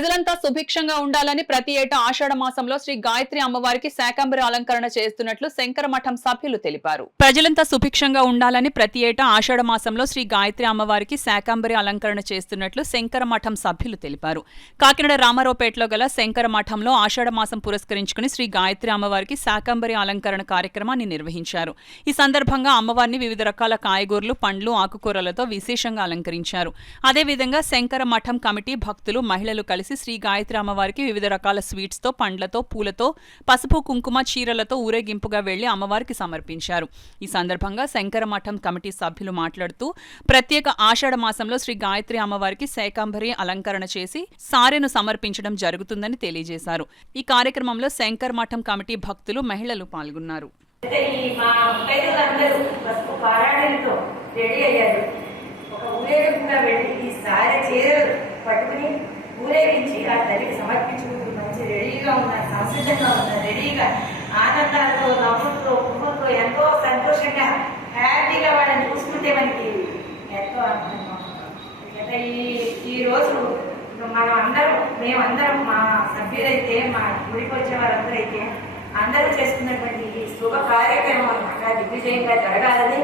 ప్రజలంతా సుభిక్షంగా ఉండాలని ప్రతి ఏటా ఆషాఢ మాసంలో శ్రీ గాయత్రి అమ్మవారికి శాకంబరి అలంకరణ చేస్తున్నట్లు శంకర మఠం సభ్యులు తెలిపారు. ప్రజలంతా సుభిక్షంగా ఉండాలని ప్రతి ఏటా ఆషాఢ మాసంలో శ్రీ గాయత్రి అమ్మవారికి శాకంబరి అలంకరణ చేస్తున్నట్లు శంకర మఠం సభ్యులు తెలిపారు. కాకినాడ రామారావుపేటలో గల శంకర మఠంలో ఆషాఢ మాసం పురస్కరించుకుని శ్రీ గాయత్రి అమ్మవారికి శాకంబరి అలంకరణ కార్యక్రమాన్ని నిర్వహించారు. ఈ సందర్భంగా అమ్మవారిని వివిధ రకాల కాయగూరలు, పండ్లు, ఆకుకూరలతో విశేషంగా అలంకరించారు. అదేవిధంగా శంకర మఠం కమిటీ భక్తులు, మహిళలు కలిసి శ్రీ గాయత్రి అమ్మవారికి వివిధ రకాల స్వీట్స్ తో, పండ్లతో, పూలతో, పసుపు, కుంకుమ, చీరలతో ఊరేగింపుగా వెళ్లి అమ్మవారికి సమర్పించారు. ఈ సందర్భంగా శంకర మఠం కమిటీ సభ్యులు మాట్లాడుతూ ప్రత్యేక ఆషాఢ మాసంలో శ్రీ గాయత్రి అమ్మవారికి శాకంబరి అలంకరణ చేసి సారెను సమర్పించడం జరుగుతుందని తెలియజేశారు. ఈ కార్యక్రమంలో శంకర మఠం కమిటీ భక్తులు, మహిళలు పాల్గొన్నారు. ఊరేగించి ఆ తల్లికి సమర్పించుకుంటూ మంచి రెడీగా ఉన్నారు, సంసిద్ధంగా ఉన్నారు, రెడీగా ఆనందాలతో, నవ్వులతో, పువ్వులతో ఎంతో సంతోషంగా హ్యాపీగా వాళ్ళని చూసుకుంటే మనకి ఎంతో ఆనందంగా ఉంటుంది. ఈ రోజు మేమందరం మా సభ్యులైతే, మా గుడికి వచ్చే వారందరూ అయితే అందరూ చేసుకున్నటువంటి ఈ శుభ కార్యక్రమం అన్నమాట దిగ్విజయంగా జరగాలని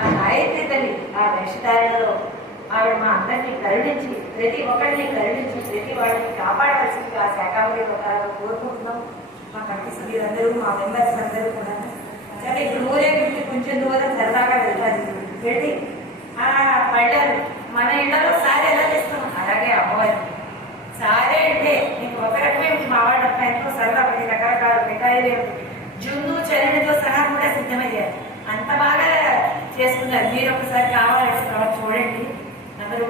ఆ గాయత్రి తల్లి ఆ వేషధారణలో ఆవిడ మా అందరినీ కరుణించి, ప్రతి ఒక్కరిని కరుణించి, ప్రతి వాళ్ళని కాపాడవలసింది ఆ శాఖావళి ఒకరు కోరుకుంటున్నాం. మా కమిటీ సభ్యులందరూ, మా మెంబర్స్ అందరూ కూడా అంటే ఇప్పుడు ఊరేగింపు కొంచెం దూరం సరదాగా వెళ్తారు. వెళ్ళి ఆ పళ్ళలు మన ఇళ్లలో సారీ ఎలా చేస్తాం అలాగే అమ్మవారి సారీ అంటే నీకు ఒక రకమే మా వాళ్ళ ఎంతో సరదా పడి రకరకాల మిఠాయిలు, జున్ను, చరణితో సహా కూడా సిద్ధమయ్యారు. అంత బాగా చేసుకున్నారు. మీరు ఒకసారి కావాలంటే చూడండి. అందరూ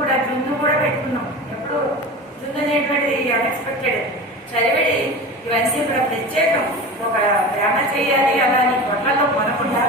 కూడా జున్ను కూడా పెట్టుకున్నాం. ఎప్పుడు జున్ను అనేటువంటి అన్ఎక్స్పెక్టెడ్ చదివిడి ఇవన్నీ కూడా ప్రత్యేకం ఒక గ్రామ చేయాలి. అలా నీ కొట్లలో కొనకుండా